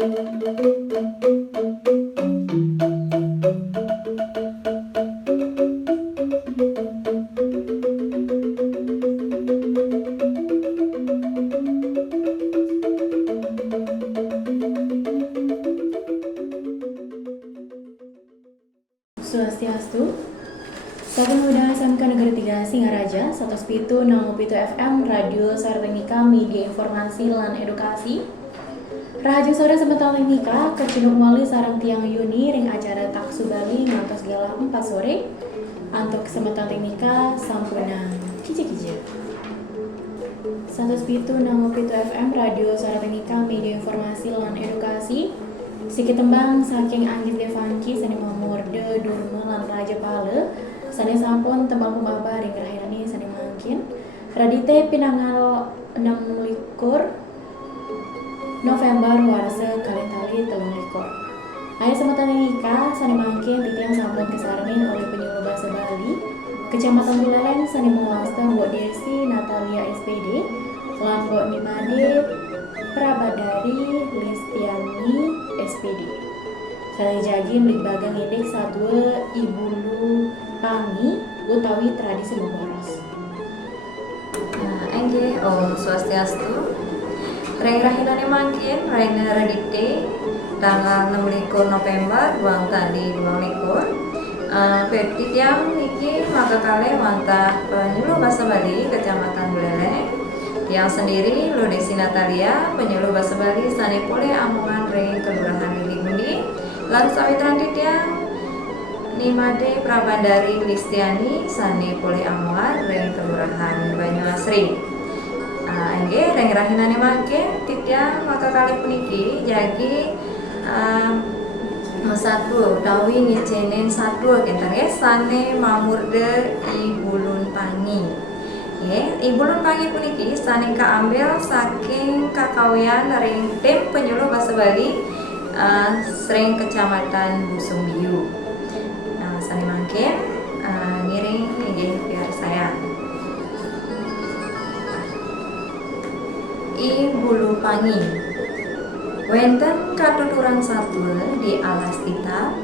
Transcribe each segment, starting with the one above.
Swastiastu. Salam Muda SMK Negeri 3 Singaraja, 107.6 FM, Radio Sartengika, Media Informasi lan Edukasi. Rahayu sore sebentar teknika, kecenuk wali sarang tiang Yuni ring acara taksu Bali ngantos gala 4 sore. Antuk sebentar teknika sampuna kije-kije. 107.6 FM, Radio Sartengika, Media Informasi lan Edukasi. Siki tembang saking Anggit Devanki sani Mamorde Durma lan Raja Pale sani sampun tembang pembaba ring rahirani sani mangkin radite pinangal 6 likur November warsa kalentali 3 likur. Aya semetan nikah sani mangkin titiang sampun kesarani oleh penyuluh bahasa Bali Kecamatan Buleleng sani mewasta Mbok Desi Natalia SPD lan Mbok Nimade Prabadari Listiani SPD. Sareng jagi milik bagang indeks sadua Ibulu Pangi utawi tradisi boros. Engge Om Swastiastu. Reng rahinane mangkin reng radite tanggal 26 November buang tadi 20 Peti tiang iki maka kale mantap penyuluh bahasa Bali Kecamatan Buleleng. Yang sendiri Lo Desi Natalia, penyuluh bahasa Bali sani pule Amongan Ring Kelurahan Lili Gundi, lan sawitan titiang Nimade Prabandari Listiani sani pule Amongan Ring Kelurahan Banyuasri. Engge reng rahinane mangke titiang maka kali puniki jagi satu utawi ngecenin satu kenten sane Mamurde Ibulun Pangi. Ibulun Pangi puniki saning kaambil saking kakawian ring tim penyuluh bahasa Bali sering Kecamatan Busung Biu. Sani mangkin ngiring nggih biar saya. Ibulu Pangi. Wenten katuturan satu di alas tita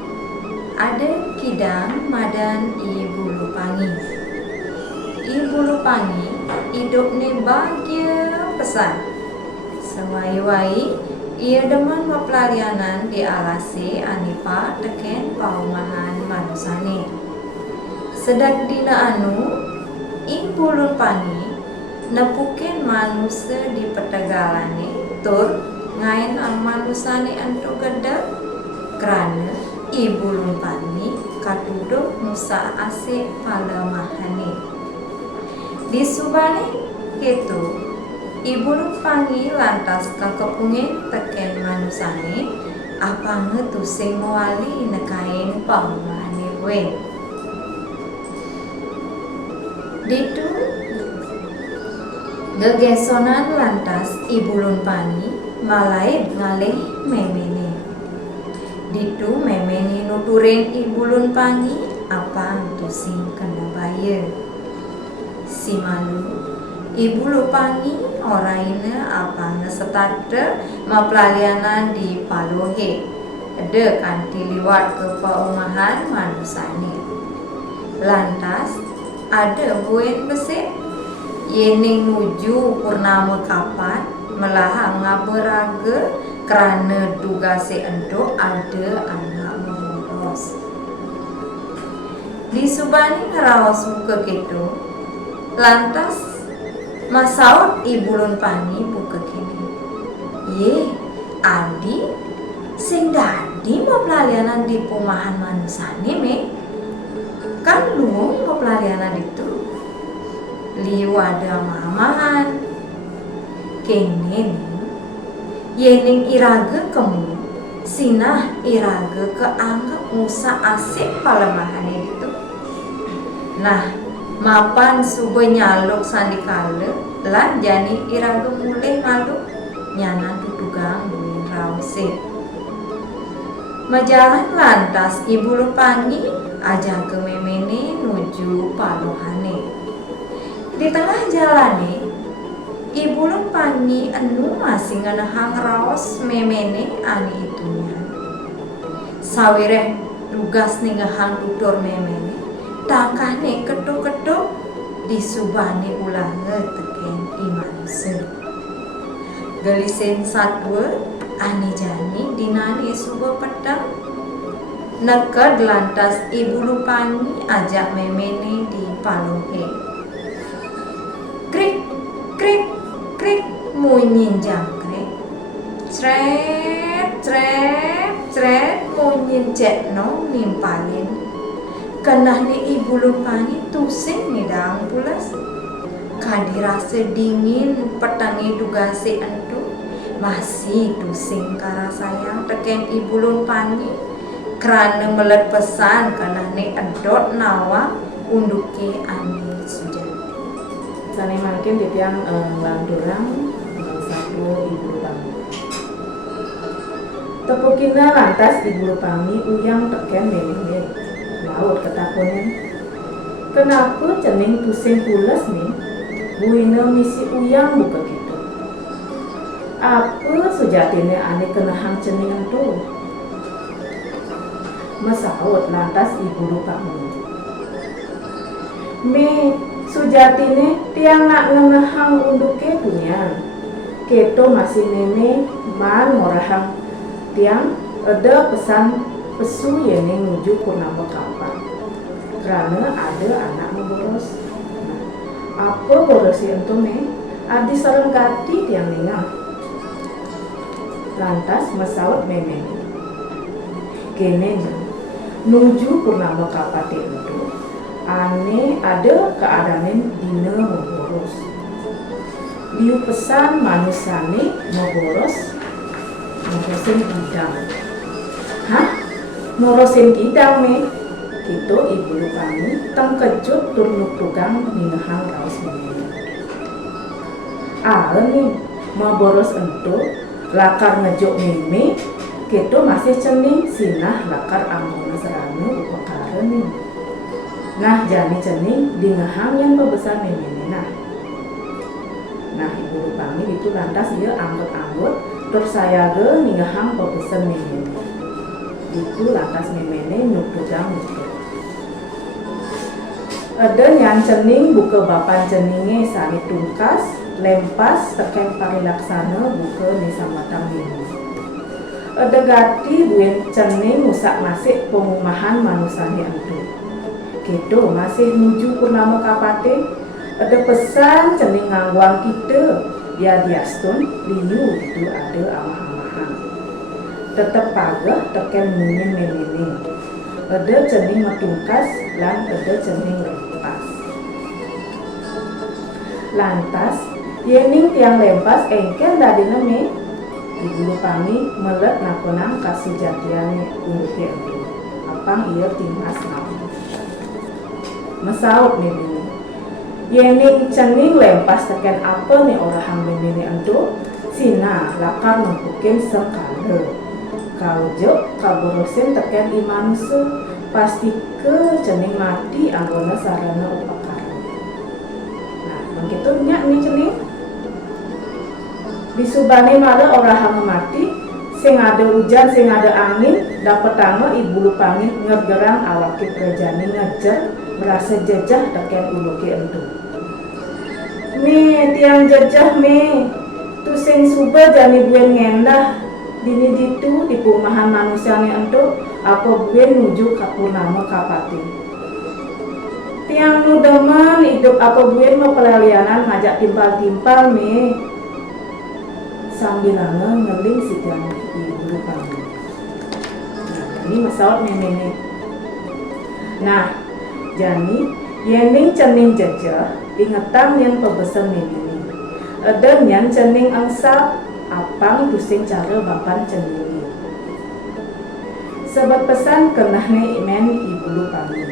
ada kidang madan Ibulu Pangi. Ibulu Pangi hidupnya bahagia pesan. Sewai-wai ia demen mepelalianan di alasi anipa teken paumahan manusane. Sedak dina anu Ibulu Pangi nepukin manusia di petegalane tur ngain ang manusane antu gedek kerana Ibulu Pangi katuduk musa asik palemahane. Di subane gitu Ibulu Pangi lantas kakepungin teken manusane apa ngetusing mewali nekain paumane we. Ditu gegesonan lantas Ibulun Pangi malai ngalih memene. Ditu memene nuturin Ibulun Pangi apa ngetusing kena bayar. Si malu Ibulu Pangi oraina apa ngesetate mapelalianan di Palohe ede kanti liwat ke paumahan manusane. Lantas ada buen besek yening nuju purnama kapan melahang ngaberaga kerana dugase endo ada anak memoros. Di subani ngeraos muka gitu. Lantas masaut Ibulun Pangi buka kini. Ye, Adi sing dadi mau pelalianan di perumahan manusane me. Kan lu mau pelalianan itu. Liu ada mamahan. Kene yening iraga kamu. Sinah iraga keanggap musa asik palemahane itu. Nah, mapan sube nyaluk sandikala lan jani iraga mulih maluk nyana tutugang buin rause. Majalan lantas Ibulu Pangi ajang ke memene nuju palohane. Di tengah jalane ibu lumpani anu masih ngenahang raos memene ani itunya. Sawireh tugas ningahang tutur memene, takane ketuk-ketuk disubani ulah teken imanuse. Gelisen satwa ani jani dinani suba pedang neked lantas ibu lumpani ajak memene di palunghe. Krik krik krik munyin jangkrik. Cret cret cret munyin cekno nimpalin. Kenahne ibu lumpani tusing nidang pulas. Kadirase dingin petangi dugase entu masih tusing kara sayang teken ibu lumpani kerana melet pesan kenahne edot nawa unduke ani sujati. Sane mangkin titiang landurang satu ibu lumpani. Tepukina lantas ibu lumpani uyang teken memene laut ketakunan. Kenapa cening pusing pules nih? Buina misi uyang buka gitu. Apa sejatinya ane kenahang cening entu? Mesaut lantas ibu lumpani. Me sujatine tiang nak ngenahang unduke punya. Keto masih meme man morahang tiang ada pesan pesu yene nuju purnama kapan. Karena ada anak memboros. Apa borosi entu me? Adi sareng gati tiang ningah. Lantas mesaut meme. Kene nuju purnama kapate entu. Ane ada keadaan dina memboros. Liu pesan manusane memboros morosin bidang. Hah? Morosin bidang me? Itu ibu lumpani teng kejut turnuk tugang minahang raos memene. Nih memboros entu lakar ngejuk meme. Kita masih cening sinah lakar ambona serana upakara nih. Nah jani cening dingahang yang pebesar memene nah ibu lumpani itu lantas ia anggot-anggot terus saya ge ningahang pebesar memene. Itu lantas memene nutugang nutuk. Ada yang cening buka bapan ceninge sani tungkas lempas teken parilaksana buka nisamatang minggu. Ada gati buen cening musak masih pengumahan manusane entu. Kedo masih nuju purnama kapate. Ada pesan cening ngangguang kita dia diastun liu itu ada amah-amahan. Tetep pagah teken munyin memene. Ada cening matungkas lan ada cening lempas. Lantas yening tiang lempas engkel dadina me ibu lumpani melet nakonang kasujatiane unduke entu. Apang ieu timnas naon. Mesaut memene. Yening cening lempas teken apa nih orahang memene entu sina lakar nempukin sekale. Kaujo kaborosin teken imanse pasti ke cening mati anggona sarana upakara. Nah, begitu nyak nih cening. Disubani malah orahang mati, sing ada hujan, sing ada angin, dapat tama ibu lumpani ngegerang awakit rejani ngejar merasa jejah teken uluki entu. Me tiang jejah me, tu sing suba jani buen ngendah. Dini ditu di perumahan manusiane entu apa buen nuju kapurnama kapati. Tiang nu demen hidup apa buen mau pelalianan ngajak timpal-timpal me. Sambilana ngeling si tiang ibu lumpani. Nah, ini masalah memene. Nah, jani yening cening jejah ingetan yang pebesar memene. Ada yang cening angsap apang pusing cara bapan cening. Sebab pesan kenahne imen ibu lumpani.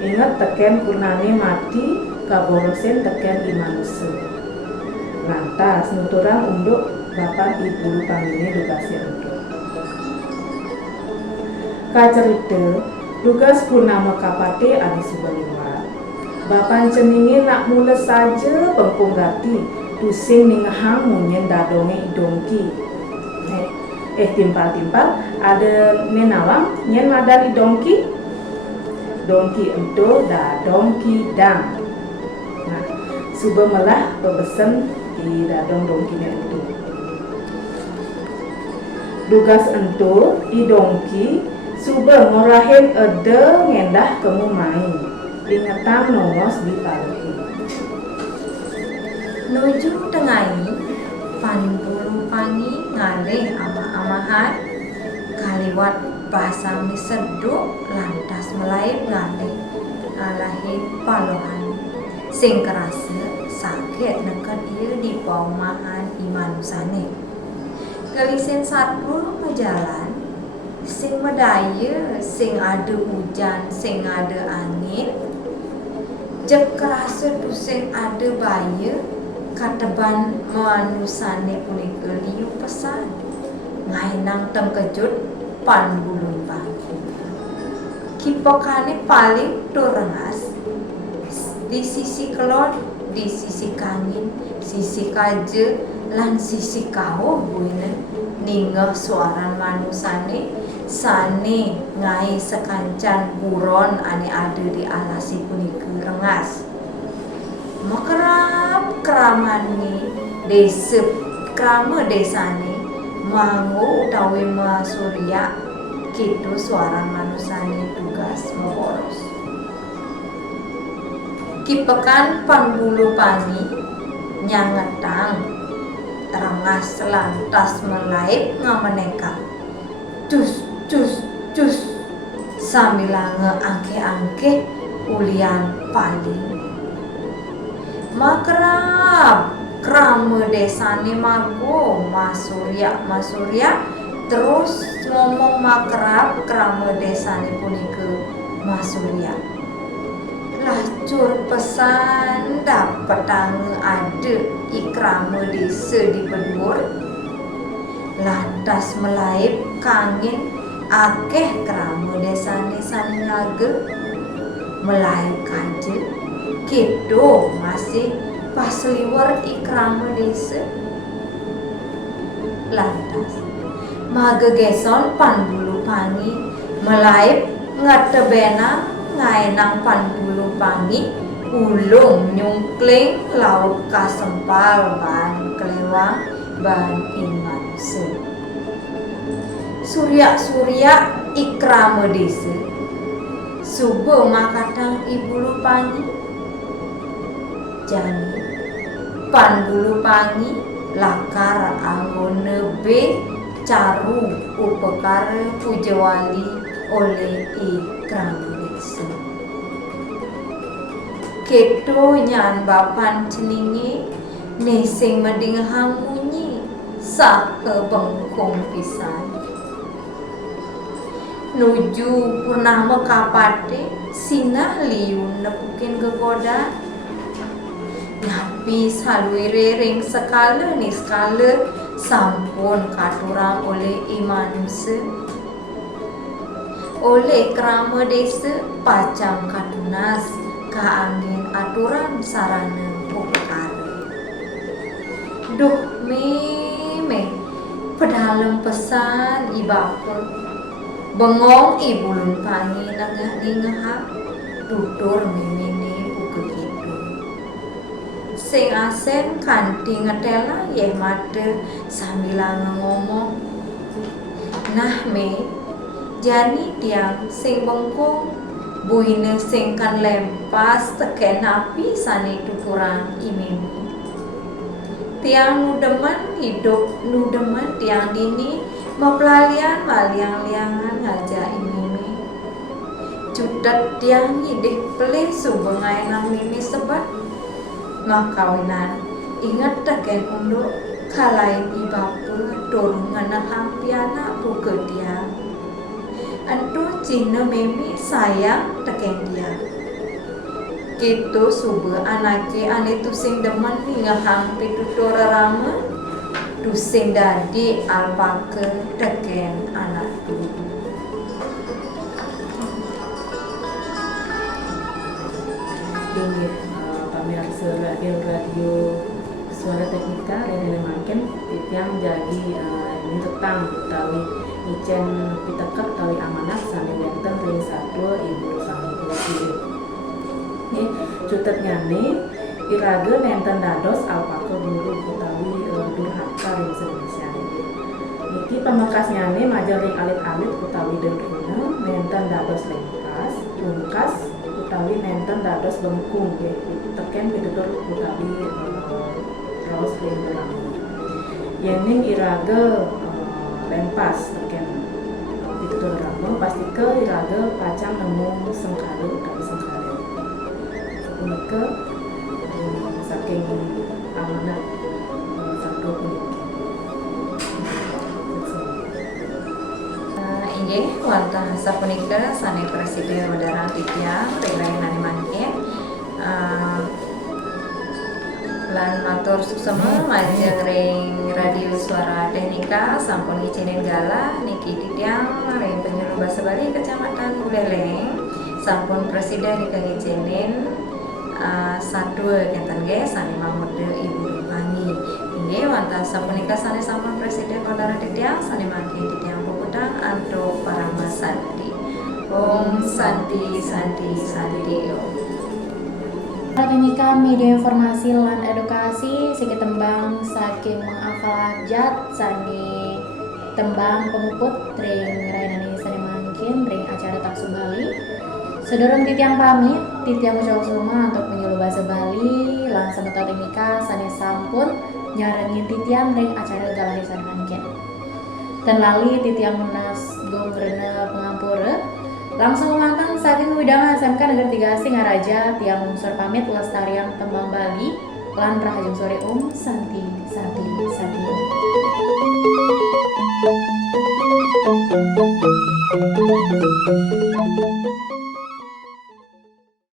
Ingat teken purnane mati kaborosen teken imanuse. Lantas nuturang unduk bapan ibu lumpani ini dugasi entu. Kacerita tugas purnama kapate adi subaliwat. Bapan ceningi nak mula saja pengpunggati tusing ningahang munyen dadonge idongki. Timpal-timpal ada nenawang nyen madan idongki. Dongki ento dadongki dang. Nah, suba melah pebesen di dadong dongki ento. Dugas ento idongki suba ngorahin ede ngendah kemu main. Ingetang nongos di pagi. Nuju tengahi panbulu pangi ngalih ama-amahan kaliwat pasang diseduk lantas melaib ngalih alahin palohan sing kerasa sakit neket ieu di paumahan imanusane gelisen satu pejalan sing medaya sing ada hujan sing ada angin jek kerasa tu sing ada baya kateban manusane punika liu pesan ngainang tengkejut pan bulun pagi kipokane paling turengas di sisi kelon di sisi kangin sisi kaje lan sisi kau buine ningeh suaran manusane sane ngai sekancan buron ane ada di alasi punika rengas makerap keramani desa krama desane mangu utawi masurya kitu suaran manusane tugas memboros kipekan pangbulu pangi nyangetang rengas lantas melaip ngameneka cus cus cus sambil ngeangke-angke ulian paling makrab krama desane mago masurya terus ngomong makrab krama desane punika masurya lacur pesan dapat tange ada ikrama desa di bedur lantas melaip kangin akeh krama desane sane naga melaip kaje gitu masih pas liwar ikrama desa lantas magegeson panbulu pangi melaip ngatebena ngainang panbulu pangi ulung nyungkling laut kasempal ban kelewang ban imanse surya ikrama desa subuh makatang ibulu pangi jani panbulu pangi lakar anggone be caru upekara pujawali oleh ikrama desa keto nyan bapan ceningi nesing meding hamunyi sahe bengkong pisan nuju purnama kapate sinah liun nepukin gegoda tapi salwire ring skala ni skala sampun katurang oleh imanuse oleh krama desa pacang katunas ka angin aturan sarana upekara duh meme pedalem pesan ibapun bengong ibulun pangi nengah tutur mimine sing asen kanthi ngetela yeh made sambil ngomong nah me jani tiang sing bengkong buine sing kan lempas teken api sane tuturang imimi tiang nudemen hidup nudemen tiang dini mapelalian maliang-liangan ngajak imimi cutet tiang idih pelih subengai nang mimi sebat makawinan ingat teken unduk kalain ibapa dorong ngana hampiana buka dia antu cina memi sayang teken dia gitu subuh anake ane tusing demen hingga hampi tutur rama tusing dadi alpake teken anak tu pemirsa radio suara teknika rene makin titiang jadi ini tetang utawi icen piteker utawi amanah sami wonten ring satwa ibu sami ibu. Nggih, cutet nyane irage nenten dados alpaka guru utawi durhaka ring Indonesia. Niki pemekas nyane majar ring alit-alit utawi dedruna nenten dados lengkas, tungkas utawi nenten dados bengkung nggih. Teken pitutur utawi raos ring belang. Yening irage lempas teken pitutur ramo pastike irage pacang nemu sengkale utawi sengkale. Punika saking amanat sabdo puniki. Inggih wonten sapunika sane Presiden Modern titiang regrahina mangke lan matur suksema majeng ring radio suara teknika sampun ngicinin gala niki titiang ring penyuluh basa Bali Kecamatan Buleleng sampun Presiden nika ngicinin sadua kenten nggih sane mamode Ibu Rupangi. Inggih wonten sapunika sane sampun Presiden Modern titiang sane mangke titiang pepedang antuk parama santi. Om Santi Santi Santi Om. Teknika media informasi lan edukasi siki tembang saking menghafal abjad sani tembang pemuput ring rainani sani mangkin ring acara taksu Bali. Sedurung titiang pamit, titiang ucap suma untuk penyuluh bahasa Bali lan semeto teknika sani sampun nyarengin titiang ring acara galani sani mangkin. Dan lali titiang munas gombrena pengampura langsung makan saking Widangan SMK Negeri 3 Singaraja tiang unsur pamit lestarian tembang Bali lan rahajeng sore Santi Santi Santi.